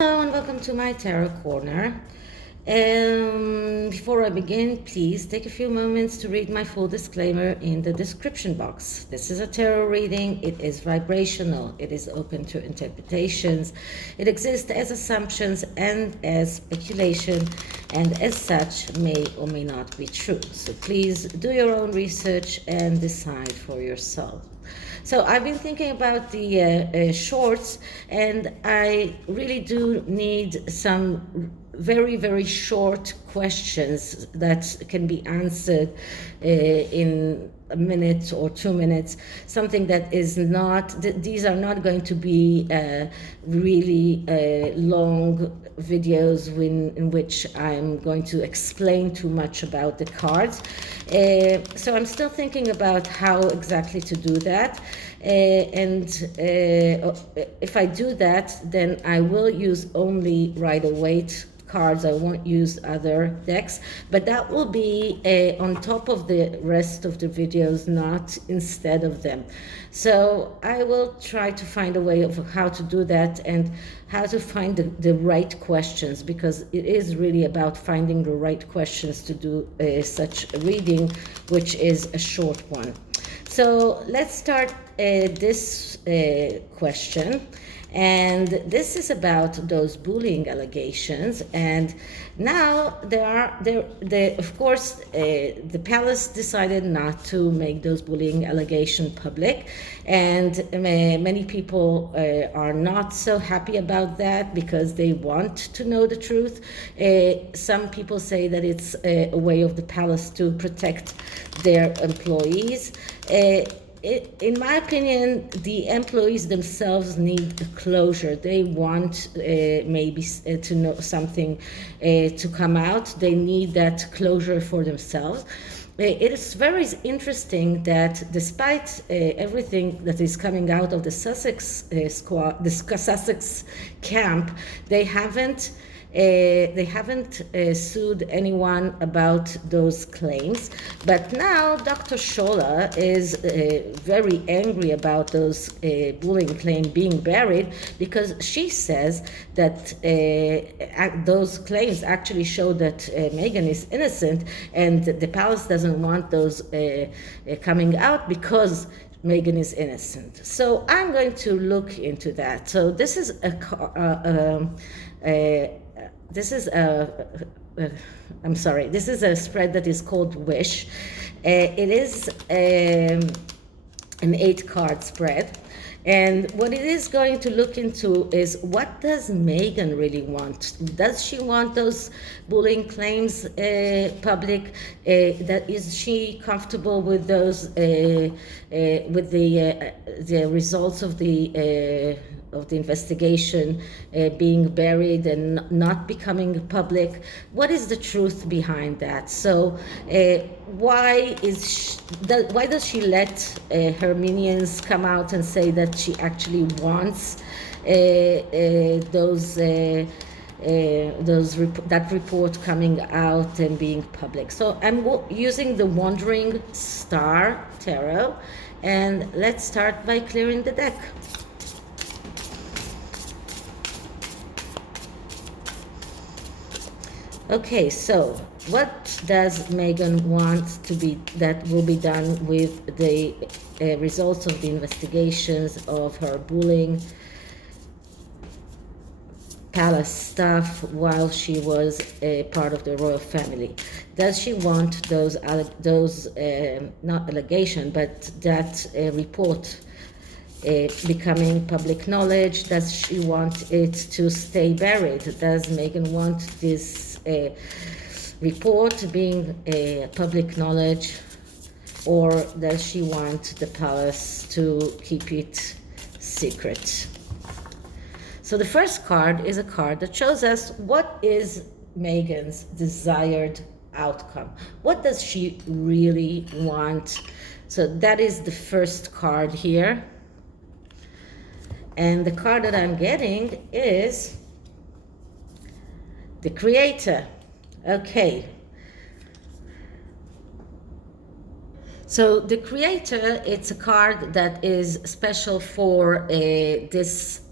Hello and welcome to my tarot corner. Before I begin, please take a few moments to read my full disclaimer in the description box. This is a tarot reading. It is vibrational. It is open to interpretations. It exists as assumptions and as speculation, and as such may or may not be true. So please do your own research and decide for yourself. So I've been thinking about the shorts, and I really do need some very, very short questions that can be answered in a minute or 2 minutes. Something that is not, these are not going to be really long videos in which I'm going to explain too much about the cards. So I'm still thinking about how exactly to do that. If I do that, then I will use only Rider-Waite cards. I won't use other decks, but that will be on top of the rest of the videos, not instead of them. So I will try to find a way of how to do that and how to find the right questions, because it is really about finding the right questions to do such a reading, which is a short one. So let's start this question. And this is about those bullying allegations. And now of course, the palace decided not to make those bullying allegations public. And many people are not so happy about that because they want to know the truth. Some people say that it's a way of the palace to protect their employees. In my opinion, the employees themselves need closure. They want maybe to know something to come out. They need that closure for themselves. It is very interesting that despite everything that is coming out of the Sussex Sussex camp, they haven't sued anyone about those claims. But now Dr. Shola is very angry about those bullying claims being buried, because she says that those claims actually show that Meghan is innocent, and the palace doesn't want those coming out because Meghan is innocent. So I'm going to look into that. So this is this is a spread that is called Wish. It is an 8-card spread. And what it is going to look into is, what does Meghan really want? Does she want those bullying claims public? Is she comfortable with those, with the results of the investigation being buried and not becoming public? What is the truth behind that? So why does she let her minions come out and say that she actually wants that report coming out and being public? So I'm using the Wandering Star Tarot, and let's start by clearing the deck. Okay, so what does Meghan want to be that will be done with the results of the investigations of her bullying palace staff while she was a part of the royal family? Does she want those not allegation, but that report becoming public knowledge? Does she want it to stay buried? Does Meghan want this report being public knowledge, or does she want the palace to keep it secret? So the first card is a card that shows us what is Meghan's desired outcome. What does she really want? So that is the first card here. And the card that I'm getting is the Creator. Okay. So the Creator, it's a card that is special for this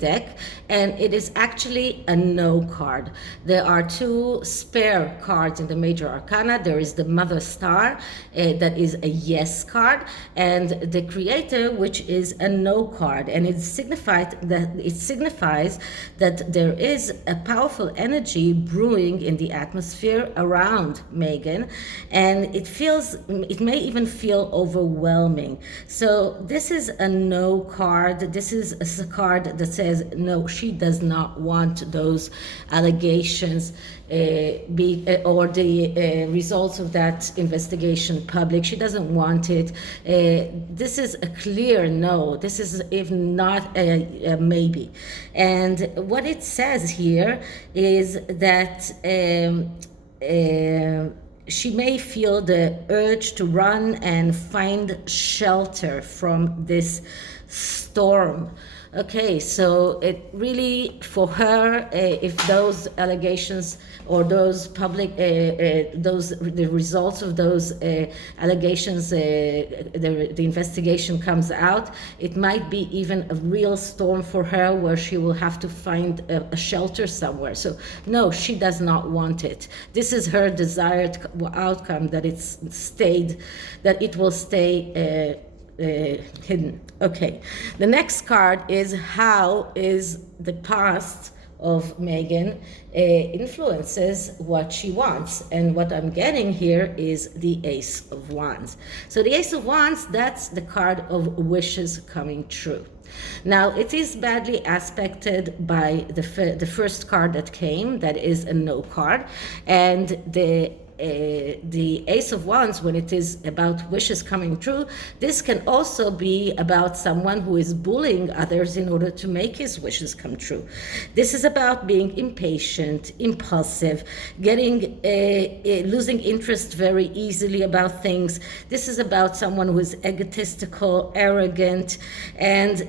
deck, and it is actually a no card. There are two spare cards in the major arcana. There is the Mother Star, that is a yes card, and the Creator, which is a no card, and it signifies that there is a powerful energy brewing in the atmosphere around Meghan, and it may even feel overwhelming. So this is a no card. This is a card that says no, she does not want those allegations or the results of that investigation public. She doesn't want it. This is a clear no. This is even not a maybe. And what it says here is that she may feel the urge to run and find shelter from this storm. Okay, so it really, for her, if those allegations or those public, the results of those allegations, the investigation comes out, it might be even a real storm for her where she will have to find a shelter somewhere. So no, she does not want it. This is her desired outcome, that it will stay hidden. Okay, the next card is how is the past of Meghan influences what she wants, and what I'm getting here is the Ace of Wands. So the Ace of Wands, that's the card of wishes coming true. Now, it is badly aspected by the first card that came, that is a no card, and the Ace of Wands, when it is about wishes coming true, this can also be about someone who is bullying others in order to make his wishes come true. This is about being impatient, impulsive, losing interest very easily about things. This is about someone who is egotistical, arrogant, and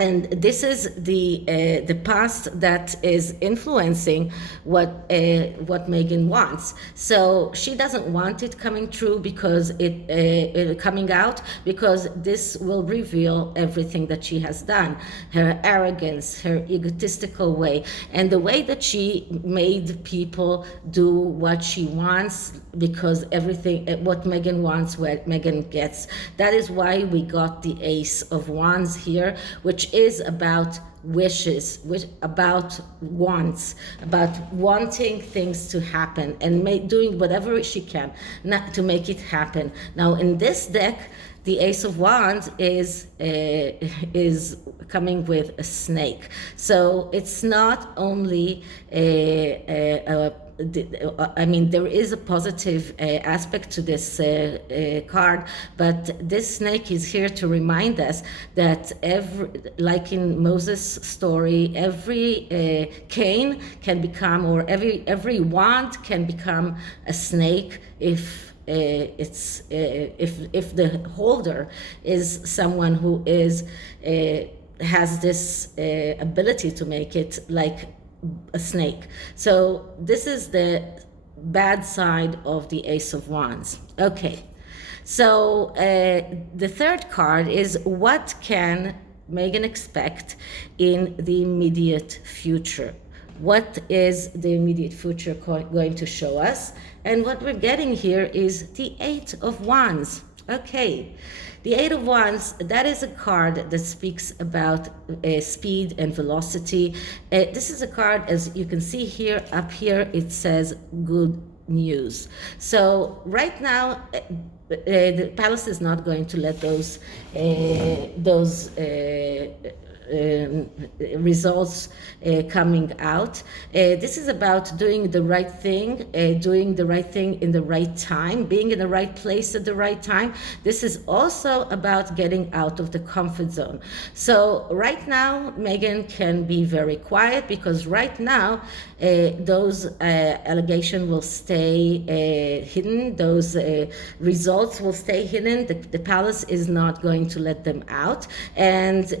and this is the past that is influencing what Meghan wants. So she doesn't want it coming true because it coming out, because this will reveal everything that she has done, her arrogance, her egotistical way, and the way that she made people do what she wants, because everything what Meghan wants, what Meghan gets. That is why we got the Ace of Wands here, which is about wishes, about wants, about wanting things to happen and doing whatever she can not to make it happen. Now, in this deck, the Ace of Wands is coming with a snake. So it's not only I mean, there is a positive aspect to this card, but this snake is here to remind us that like in Moses' story, every cane can become, or every wand can become a snake if the holder is someone who has this ability to make it like a snake. So this is the bad side of the Ace of Wands. Okay, so the third card is what can Meghan expect in the immediate future? What is the immediate future going to show us? And what we're getting here is the Eight of Wands. Okay, the Eight of Wands, that is a card that speaks about speed and velocity. This is a card, as you can see here, up here, it says good news. So right now, the palace is not going to let those results coming out. This is about doing the right thing in the right time, being in the right place at the right time. This is also about getting out of the comfort zone. So right now, Meghan can be very quiet, because right now those allegations will stay hidden. Those results will stay hidden. The palace is not going to let them out, and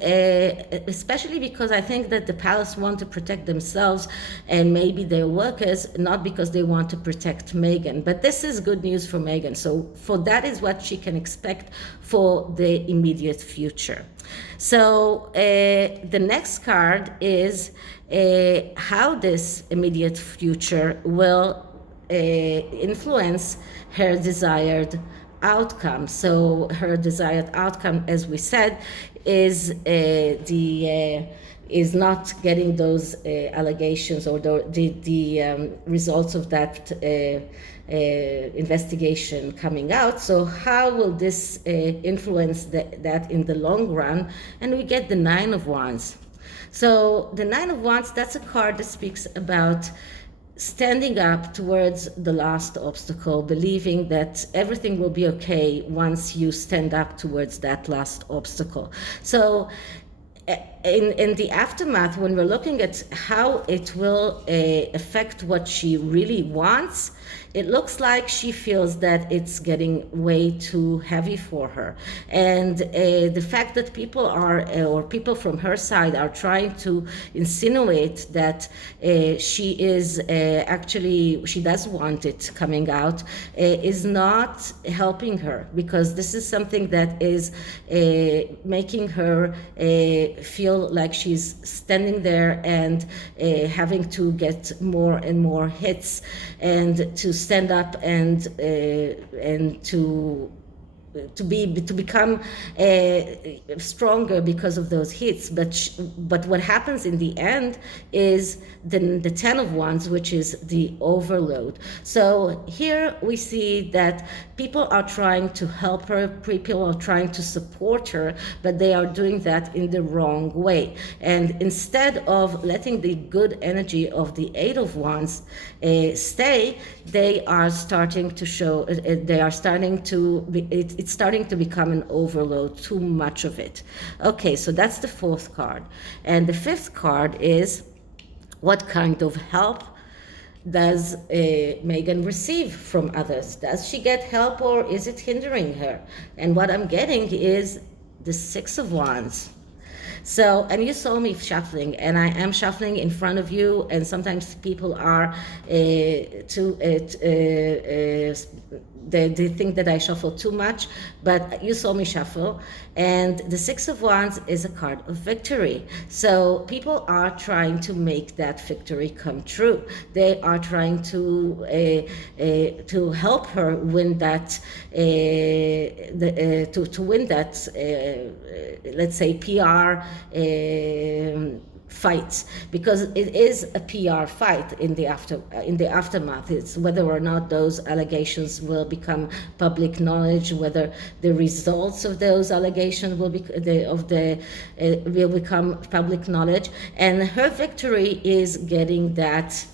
especially because I think that the palace want to protect themselves and maybe their workers, not because they want to protect Meghan. But this is good news for Meghan. So for that is what she can expect for the immediate future. So the next card is how this immediate future will influence her desired outcome. So her desired outcome, as we said, is is not getting those allegations or the results of that investigation coming out. So how will this influence that in the long run? And we get the Nine of Wands. So the Nine of Wands, that's a card that speaks about standing up towards the last obstacle, believing that everything will be okay once you stand up towards that last obstacle. So in the aftermath, when we're looking at how it will affect what she really wants, it looks like she feels that it's getting way too heavy for her. And the fact that people are, or people from her side are trying to insinuate that she is actually, she does want it coming out, is not helping her, because this is something that is making her feel like she's standing there and having to get more and more hits, and to stand up and to become stronger because of those hits. But what happens in the end is the Ten of Wands, which is the overload. So here we see that people are trying to help her, people are trying to support her, but they are doing that in the wrong way. And instead of letting the good energy of the Eight of Wands stay, they are starting to show, it's starting to become an overload, too much of it. Okay, so that's the fourth card. And the fifth card is, what kind of help does Meghan receive from others? Does she get help, or is it hindering her? And what I'm getting is the Six of Wands. So, and you saw me shuffling, and I am shuffling in front of you, and sometimes people are they think that I shuffle too much, but you saw me shuffle. And the Six of Wands is a card of victory. So people are trying to make that victory come true. They are trying to help her win that, to win that, let's say, PR fights, because it is a PR fight in the aftermath. It's whether or not those allegations will become public knowledge, whether the results of those allegations will become public knowledge, and her victory is getting that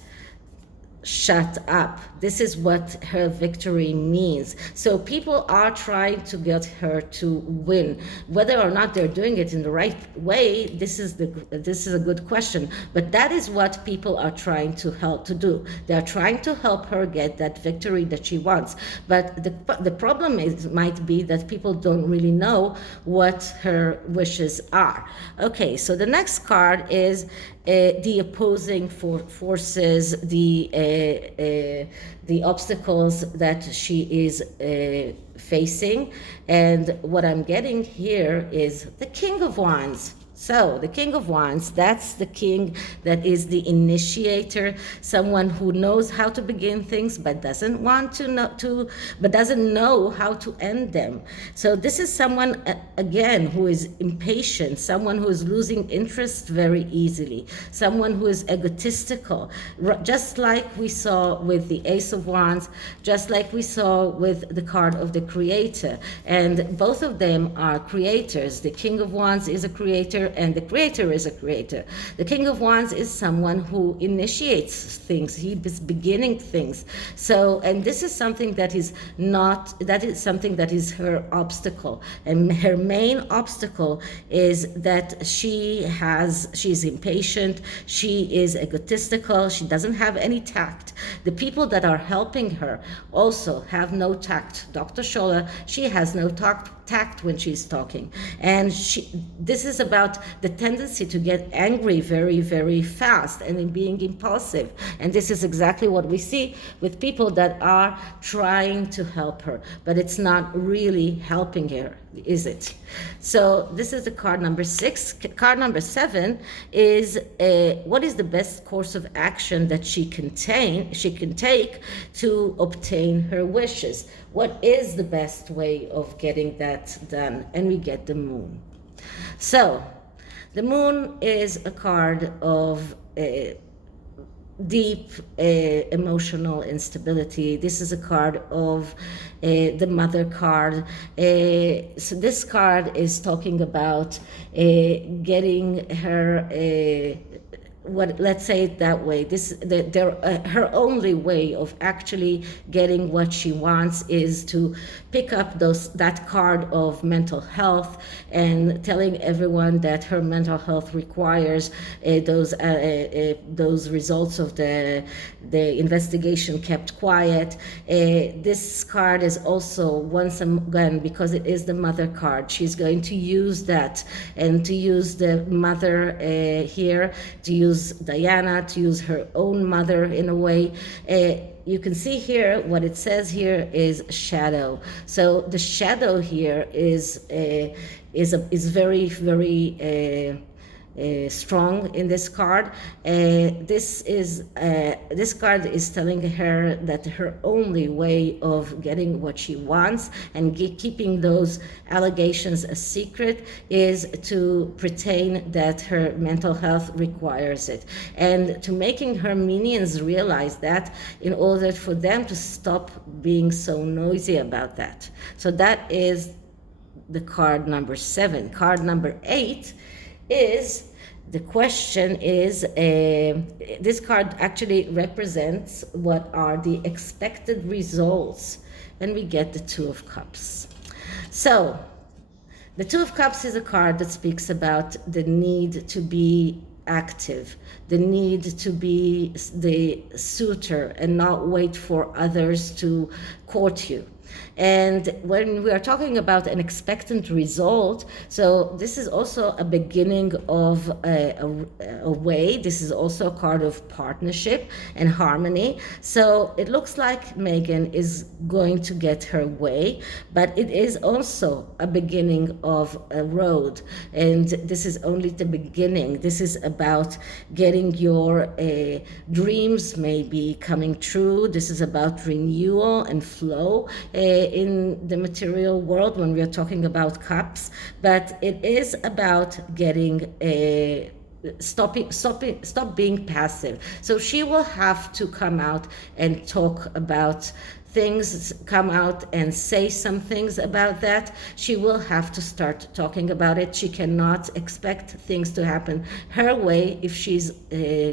shut up. This is what her victory means. So people are trying to get her to win. Whether or not they're doing it in the right way, this is a good question. But that is what people are trying to help to do. They're trying to help her get that victory that she wants. But the problem might be that people don't really know what her wishes are. Okay, so the next card is the opposing forces, the obstacles that she is facing. And what I'm getting here is the King of Wands. So the King of Wands, that's the king that is the initiator, someone who knows how to begin things but doesn't want but doesn't know how to end them. So this is someone, again, who is impatient, someone who is losing interest very easily, someone who is egotistical, just like we saw with the Ace of Wands, just like we saw with the card of the Creator. And both of them are creators. The King of Wands is a creator, and the Creator is a creator. The King of Wands is someone who initiates things. He is beginning things. So, and this is something that is something that is her obstacle. And her main obstacle is that she's impatient, she is egotistical, she doesn't have any tact. The people that are helping her also have no tact. Dr. Shola, she has no tact tact when she's talking. And this is about the tendency to get angry very, very fast and in being impulsive. And this is exactly what we see with people that are trying to help her, but it's not really helping her, is it? So this is the card number 6. Card number 7 is what is the best course of action that she can take to obtain her wishes. What is the best way of getting that done? And we get the Moon. So the Moon is a card of deep emotional instability. This is a card of the Mother card. So this card is talking about getting her let's say it that way. Her only way of actually getting what she wants is to pick up that card of mental health and telling everyone that her mental health requires those results of the investigation kept quiet. This card is also, once again, because it is the Mother card, she's going to use that, and to use the Mother here, to use Diana, to use her own mother in a way. You can see here what it says here is shadow. So the shadow here is very, very strong in this card. This card is telling her that her only way of getting what she wants and keeping those allegations a secret is to pretend that her mental health requires it, and to making her minions realize that in order for them to stop being so noisy about that. So that is the card number 7. Card number 8 is, the question is, this card actually represents what are the expected results, and we get the Two of Cups. So the Two of Cups is a card that speaks about the need to be active, the need to be the suitor and not wait for others to court you. And when we are talking about an expectant result, so this is also a beginning of a way. This is also a card of partnership and harmony. So it looks like Meghan is going to get her way, but it is also a beginning of a road. And this is only the beginning. This is about getting your dreams maybe coming true. This is about renewal and flow in the material world when we are talking about cups, but it is about getting stop being passive. So she will have to come out and talk about things, come out and say some things about that. She will have to start talking about it. She cannot expect things to happen her way if she's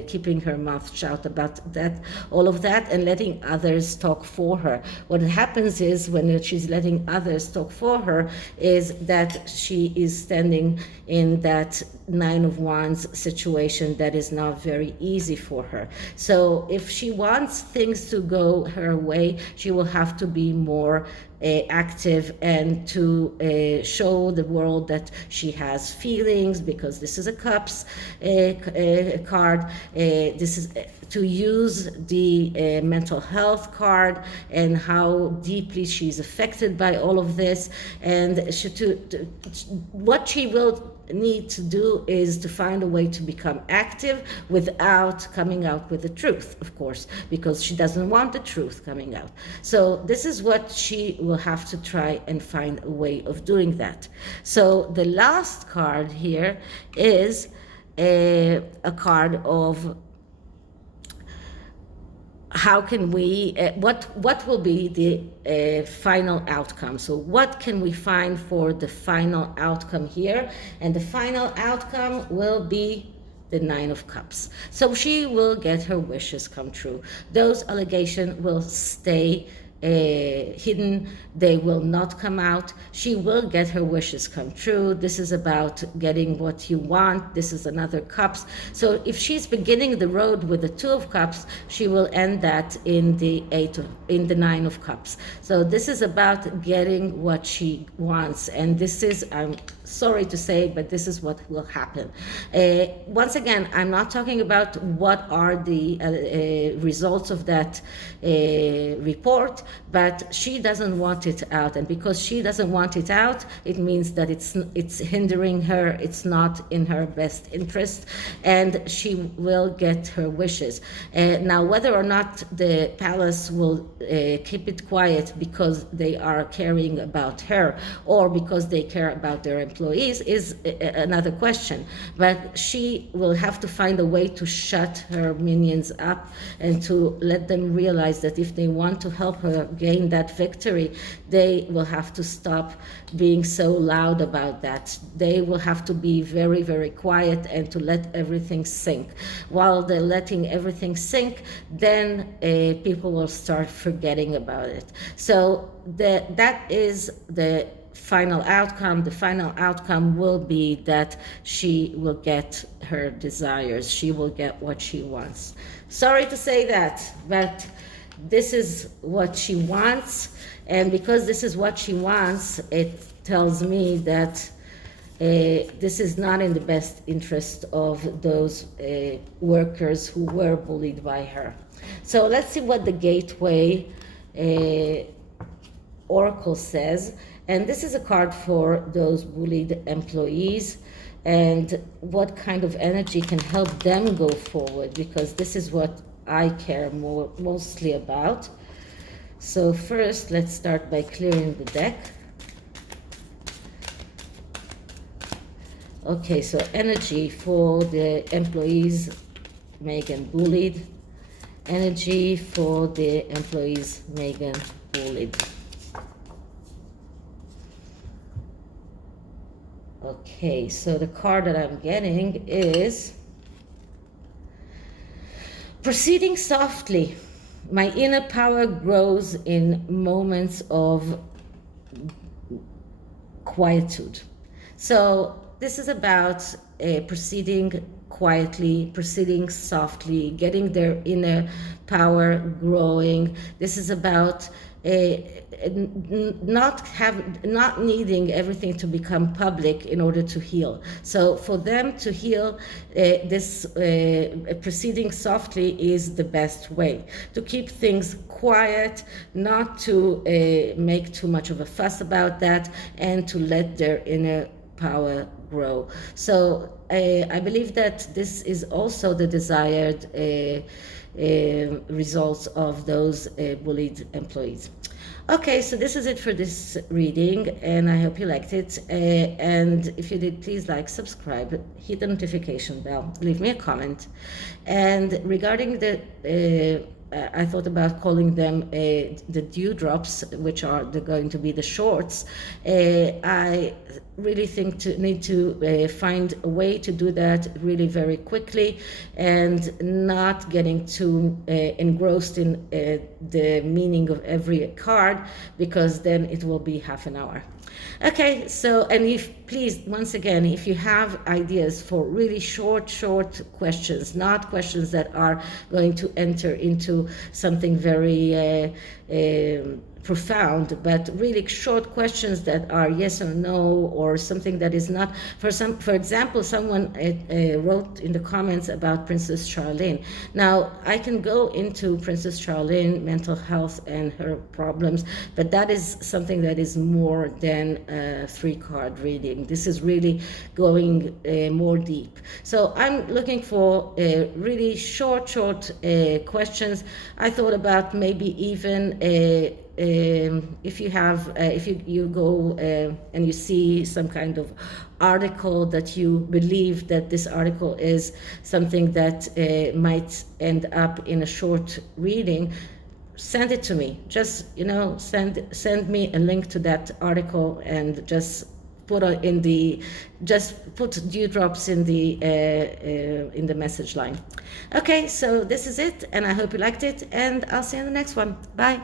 keeping her mouth shut about that, all of that, and letting others talk for her. What happens is, when she's letting others talk for her, is that she is standing in that Nine of Wands situation that is not very easy for her. So if she wants things to go her way, she will have to be more active and to show the world that she has feelings, because this is a cups card. This is to use the mental health card and how deeply she's affected by all of this, and what she will need to do is to find a way to become active without coming out with the truth, of course, because she doesn't want the truth coming out. So this is what she will have to try and find a way of doing that. So the last card here is a card of how can we, what will be the final outcome? So what can we find for the final outcome here? And the final outcome will be the Nine of Cups. So she will get her wishes come true. Those allegations will stay hidden. They will not come out. She will get her wishes come true. This is about getting what you want. This is another cups. So if she's beginning the road with the 2 of cups, she will end that in the 9 of cups. So this is about getting what she wants, and this is, I'm sorry to say, but this is what will happen. Once again, I'm not talking about what are the results of that report, but she doesn't want it out, and because she doesn't want it out, it means that it's hindering her, it's not in her best interest, and she will get her wishes. Now, whether or not the palace will keep it quiet because they are caring about her or because they care about their employees is another question, but she will have to find a way to shut her minions up and to let them realize that if they want to help her gain that victory, they will have to stop being so loud about that. They will have to be very, very quiet and to let everything sink. While they're letting everything sink, then people will start forgetting about it. So that is the final outcome. The final outcome will be that she will get her desires. She will get what she wants. Sorry to say that, but this is what she wants. And because this is what she wants, it tells me that this is not in the best interest of those workers who were bullied by her. So let's see what the Gateway Oracle says. And this is a card for those bullied employees and what kind of energy can help them go forward, because this is what I care mostly about. So first, let's start by clearing the deck. Okay, so energy for the employees Meghan bullied. Energy for the employees Meghan bullied. Okay, so the card that I'm getting is proceeding softly. My inner power grows in moments of quietude. So this is about proceeding quietly, proceeding softly, getting their inner power growing. This is about not needing everything to become public in order to heal. So for them to heal, this proceeding softly is the best way to keep things quiet, not to make too much of a fuss about that, and to let their inner power grow. So I believe that this is also the desired results of those bullied employees. Okay, so this is it for this reading, and I hope you liked it. And if you did, please like, subscribe, hit the notification bell, leave me a comment. And regarding the I thought about calling them the dewdrops, which are going to be the shorts. I really think to need to find a way to do that really very quickly and not getting too engrossed in the meaning of every card, because then it will be half an hour. Okay, so, and if please, once again, if you have ideas for really short questions, not questions that are going to enter into something very profound, but really short questions that are yes or no, or something that is not. For example, someone wrote in the comments about Princess Charlene. Now, I can go into Princess Charlene, mental health and her problems, but that is something that is more than a 3-card reading. This is really going more deep. So I'm looking for really short questions. I thought about maybe even if you have if you go and you see some kind of article that you believe that this article is something that might end up in a short reading, send it to me. Just send me a link to that article and just put dewdrops in the message line. Okay, so this is it, and I hope you liked it, and I'll see you in the next one. Bye.